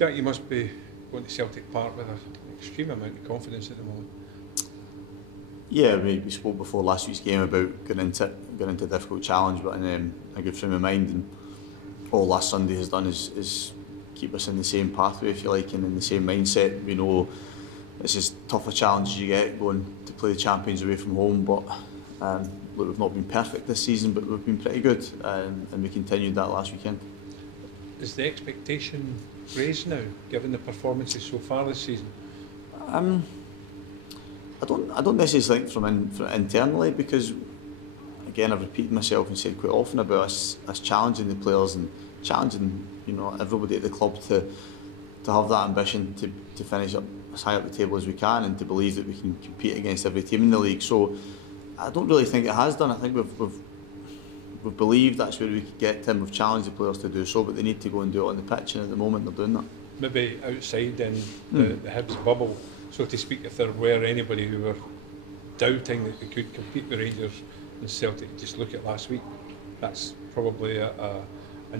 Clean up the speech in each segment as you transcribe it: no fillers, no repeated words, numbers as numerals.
Jack, you must be going to Celtic Park with an extreme amount of confidence at the moment. Yeah, we spoke before last week's game about getting into a difficult challenge, but in a good frame of mind. And all last Sunday has done is keep us in the same pathway, if you like, and in the same mindset. We know it's as tough a challenge as you get going to play the champions away from home, but look, we've not been perfect this season, but we've been pretty good, and we continued that last weekend. Is the expectation raised now, given the performances so far this season? I don't necessarily think from internally, because again, I've repeated myself and said quite often about us challenging the players and challenging everybody at the club to have that ambition to finish up as high up the table as we can, and to believe that we can compete against every team in the league. So I don't really think it has done. I think we've believed that's where we could get to, and we've challenged the players to do so, but they need to go and do it on the pitch, and at the moment they're doing that. Maybe outside in the Hibs bubble, so to speak, if there were anybody who were doubting that they could compete with Rangers and Celtic, just look at last week. That's probably an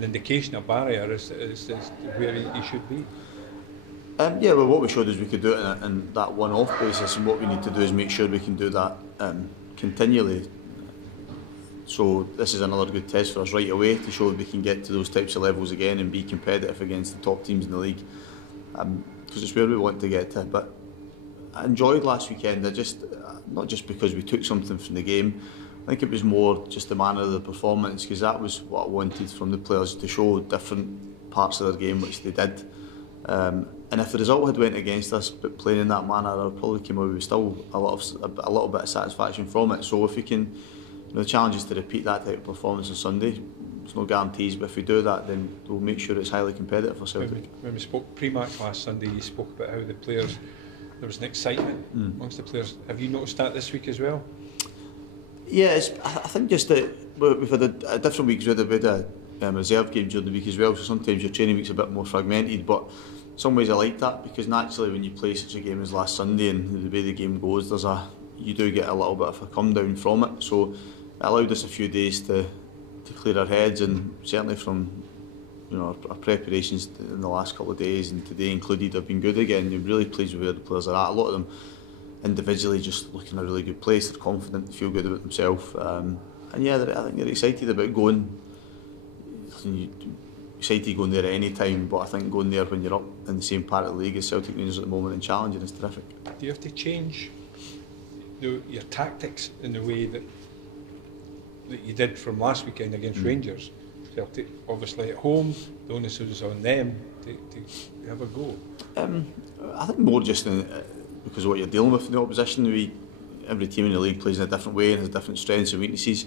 indication, a barrier is where he should be. Yeah, well, what we showed is we could do it in that one-off basis, and what we need to do is make sure we can do that continually. So this is another good test for us right away to show that we can get to those types of levels again and be competitive against the top teams in the league, because it's where we want to get to. But I enjoyed last weekend. Not just because we took something from the game. I think it was more just the manner of the performance, because that was what I wanted from the players, to show different parts of their game, which they did. And if the result had went against us, but playing in that manner, I probably came away with still a little bit of satisfaction from it. So if we can, the challenge is to repeat that type of performance on Sunday. There's no guarantees, but if we do that, then we'll make sure it's highly competitive for Celtic. When we spoke pre-match last Sunday, you spoke about how the players, there was an excitement amongst the players. Have you noticed that this week as well? Yeah, I think just that we've had a different weeks. We had a reserve game during the week as well, so sometimes your training week's a bit more fragmented, but in some ways I like that, because naturally when you play such a game as last Sunday and the way the game goes, you do get a little bit of a come down from it. So it allowed us a few days to clear our heads, and certainly from our preparations in the last couple of days and today included have been good again. You're really pleased with where the players are at. A lot of them individually just look in a really good place. They're confident, they feel good about themselves, and yeah, I think they're excited about going. Excited going there at any time, but I think going there when you're up in the same part of the league as Celtic Rangers at the moment and challenging is terrific. Do you have to change your tactics in the way that you did from last weekend against Rangers? Celtic obviously at home, the onus was on them to have a go. I think more just because of what you're dealing with in the opposition. Every team in the league plays in a different way and has different strengths and weaknesses.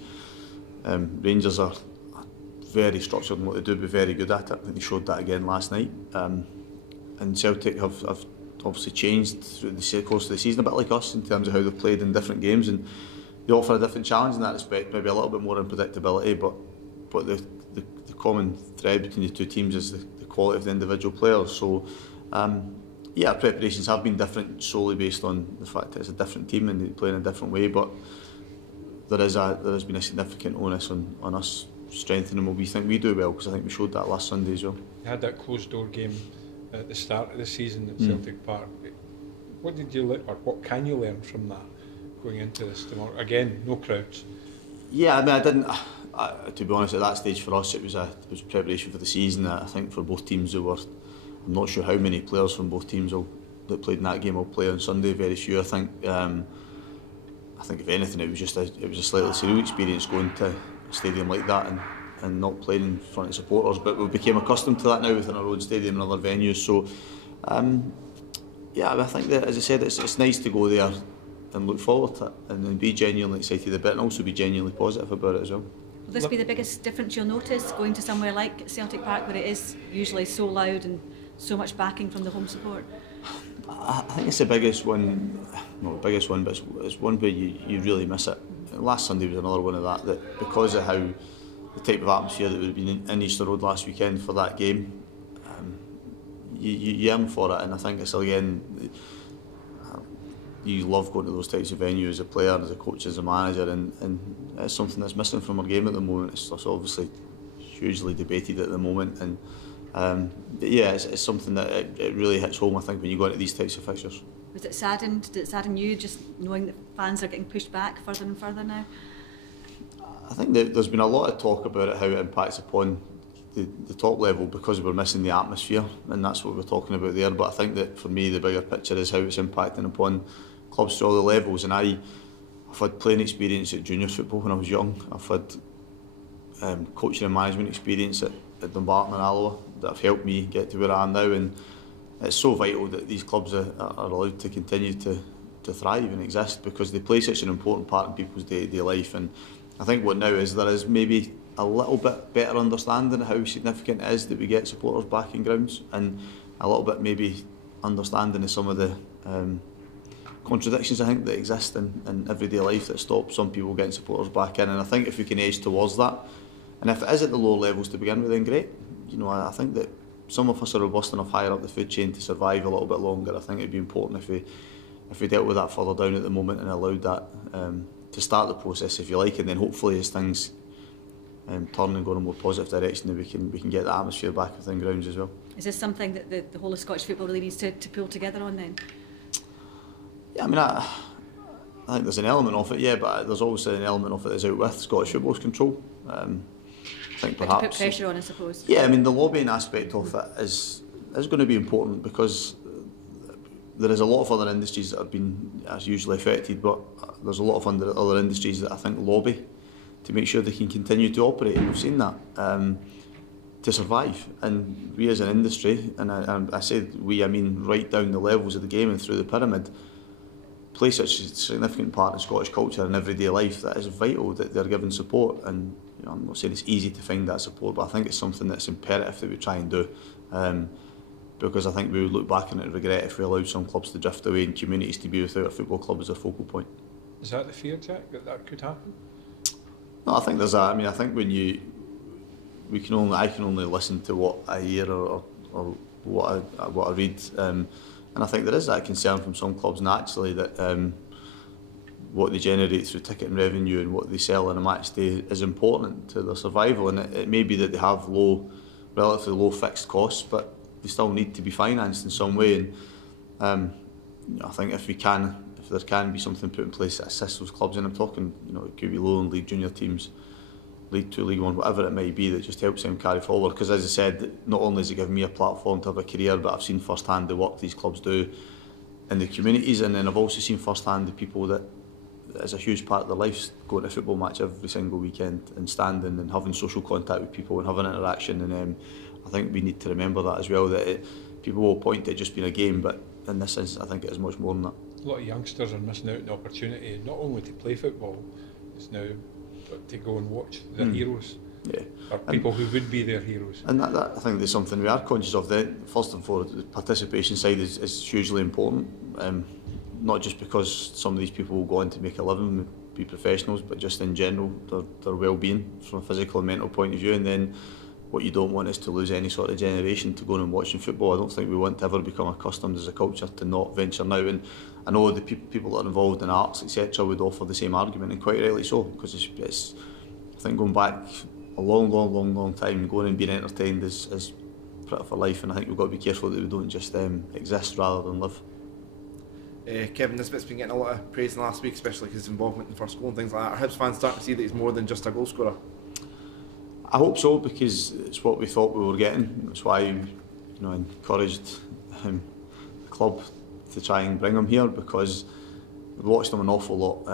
Rangers are very structured in what they do, but very good at it. I think they showed that again last night. And Celtic have obviously changed through the course of the season, a bit like us in terms of how they've played in different games, and they offer a different challenge in that respect, maybe a little bit more unpredictability, but the common thread between the two teams is the quality of the individual players. So yeah, our preparations have been different solely based on the fact that it's a different team and they play in a different way, but there has been a significant onus on us strengthening what we think we do well, because I think we showed that last Sunday as well. You had that closed door game at the start of the season at Celtic Park. What did you or what can you learn from that going into this tomorrow? Again, no crowds. Yeah, I mean, I didn't. To be honest, at that stage for us, it was preparation for the season. I think for both teams, I'm not sure how many players from both teams that played in that game will play on Sunday. Very few, I think. I think if anything, it was a slightly surreal experience going to a stadium like that and not playing in front of supporters. But we became accustomed to that now within our own stadium and other venues. So yeah, I think that, as I said, it's nice to go there and look forward to it and be genuinely excited about it, and also be genuinely positive about it as well. Will this be the biggest difference you'll notice going to somewhere like Celtic Park, where it is usually so loud and so much backing from the home support? I think it's the biggest one, not the biggest one, but it's one where you really miss it. Last Sunday was another one of that because of how the type of atmosphere that would have been in Easter Road last weekend for that game, you yearn for it, and I think it's again, you love going to those types of venues as a player, as a coach, as a manager, and it's something that's missing from our game at the moment. It's obviously hugely debated at the moment, and But yeah, it's something that it really hits home, I think, when you go into these types of fixtures. Was it saddened? Did it sadden you just knowing that fans are getting pushed back further and further now? I think that there's been a lot of talk about it, how it impacts upon the top level because we're missing the atmosphere, and that's what we're talking about there. But I think that for me the bigger picture is how it's impacting upon clubs to all the levels. And I've had playing experience at junior football when I was young. I've had coaching and management experience at Dumbarton and Alloa that have helped me get to where I am now, and it's so vital that these clubs are allowed to continue to thrive and exist, because they play such an important part in people's day-to-day life. And I think what now is there is maybe a little bit better understanding of how significant it is that we get supporters back in grounds, and a little bit maybe understanding of some of the contradictions I think that exist in everyday life that stop some people getting supporters back in. And I think if we can edge towards that, and if it is at the lower levels to begin with, then great. You know, I think that some of us are robust enough higher up the food chain to survive a little bit longer. I think it'd be important if we dealt with that further down at the moment and allowed that to start the process, if you like, and then hopefully as things turn and go in a more positive direction, that we can get the atmosphere back within grounds as well. Is this something that the whole of Scottish football really needs to pull together on then? Yeah, I mean, I think there's an element of it, yeah, but there's also an element of it that's out with Scottish football's control. I think perhaps to put pressure on, I suppose. Yeah, I mean, the lobbying aspect of it is going to be important, because there is a lot of other industries that have been as usually affected, but there's a lot of other industries that I think lobby to make sure they can continue to operate, and we've seen that to survive. And we as an industry, and I said we, I mean right down the levels of the game and through the pyramid, play such a significant part in Scottish culture and everyday life that is vital that they're given support. And you know, I'm not saying it's easy to find that support, but I think it's something that's imperative that we try and do. Because I think we would look back on it and regret if we allowed some clubs to drift away and communities to be without a football club as a focal point. Is that the fear, Jack, that could happen? No, I think there's that. I mean, I think when I can only listen to what I hear or what I read, and I think there is that concern from some clubs naturally that what they generate through ticketing revenue and what they sell in a match day is important to their survival. And it may be that they have relatively low fixed costs, but they still need to be financed in some way. And I think if there can be something put in place that assists those clubs, and I'm talking, you know, it could be Lowland League junior teams, League 2, League 1, whatever it might be, that just helps them carry forward. Because as I said, not only has it given me a platform to have a career, but I've seen firsthand the work these clubs do in the communities, and then I've also seen firsthand the people that is a huge part of their lives, going to a football match every single weekend and standing and having social contact with people and having interaction. And I think we need to remember that as well, that people will point to it just being a game, but in this instance I think it is much more than that. A lot of youngsters are missing out on the opportunity not only to play football it's now, but to go and watch their heroes. Yeah. Or people who would be their heroes. And that I think that's something we are conscious of. First and foremost, the participation side is hugely important. Not just because some of these people will go on to make a living, be professionals, but just in general, their well-being from a physical and mental point of view. And then what you don't want is to lose any sort of generation to going and watching football. I don't think we want to ever become accustomed as a culture to not venture now. And I know the people that are involved in arts, etc., would offer the same argument, and quite rightly so, because it's I think going back a long time, going and being entertained is part for life, and I think we've got to be careful that we don't just exist rather than live. Kevin Nisbet's been getting a lot of praise in the last week, especially his involvement in first goal and things like that. Are Hibs fans starting to see that he's more than just a goal scorer? I hope so, because it's what we thought we were getting. That's why encouraged the club to try and bring him here, because we watched him an awful lot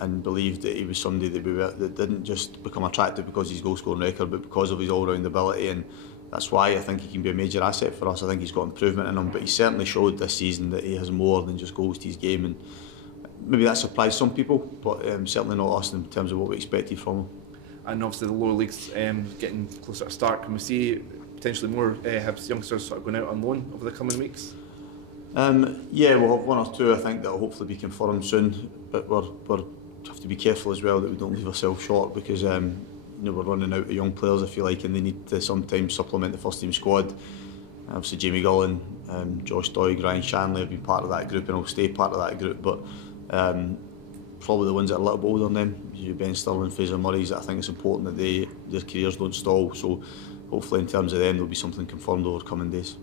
and believed that he was somebody that didn't just become attractive because of his goal scoring record, but because of his all-round ability. And that's why I think he can be a major asset for us. I think he's got improvement in him, but he certainly showed this season that he has more than just goals to his game, and maybe that surprised some people, but certainly not us in terms of what we expected from him. And obviously the lower leagues getting closer to start. Can we see potentially more Hibs youngsters sort of going out on loan over the coming weeks? Yeah, we'll have one or two I think that will hopefully be confirmed soon, but we have to be careful as well that we don't leave ourselves short, because we're running out of young players, if you like, and they need to sometimes supplement the first team squad. Obviously Jamie Gullen, Josh Doig, Ryan Shanley have been part of that group and will stay part of that group, but probably the ones that are a little bit older than them, Ben Sterling, Fraser Murray's, I think it's important that their careers don't stall. So hopefully in terms of them there'll be something confirmed over coming days.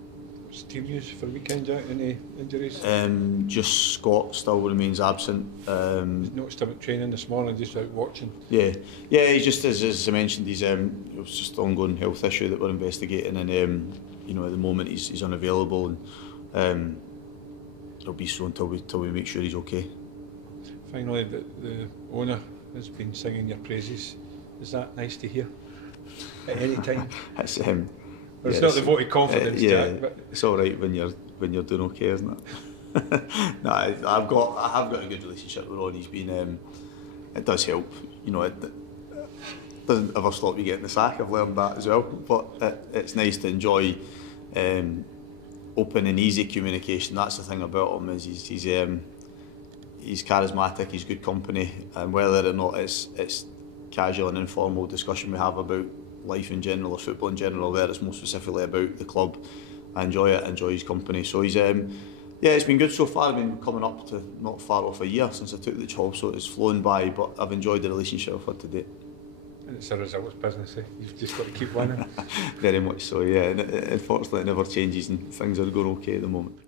What's team news for weekend out? Any injuries? Just Scott still remains absent. Noticed him at training this morning, just out watching. Yeah, he's just as I mentioned, he's it was just an ongoing health issue that we're investigating, and you know, at the moment he's unavailable, and it'll be so until we make sure he's okay. Finally, the owner has been singing your praises. Is that nice to hear at any time? It's Well, it's not the vote of confidence, Jack. But it's all right when you're doing okay, isn't it? No, I have got a good relationship with Ron. He's been it does help, you know. It doesn't ever stop you getting the sack. I've learned that as well. But it's nice to enjoy open and easy communication. That's the thing about him, is he's charismatic. He's good company, and whether or not it's casual and informal discussion we have about life in general or football in general, where it's more specifically about the club, I enjoy it, I enjoy his company. So he's it's been good so far. I've been coming up to not far off a year since I took the job, so it's flown by, but I've enjoyed the relationship I've had to date. And it's a results business, eh? You've just got to keep winning. Very much so, yeah. And unfortunately it never changes, and things are going okay at the moment.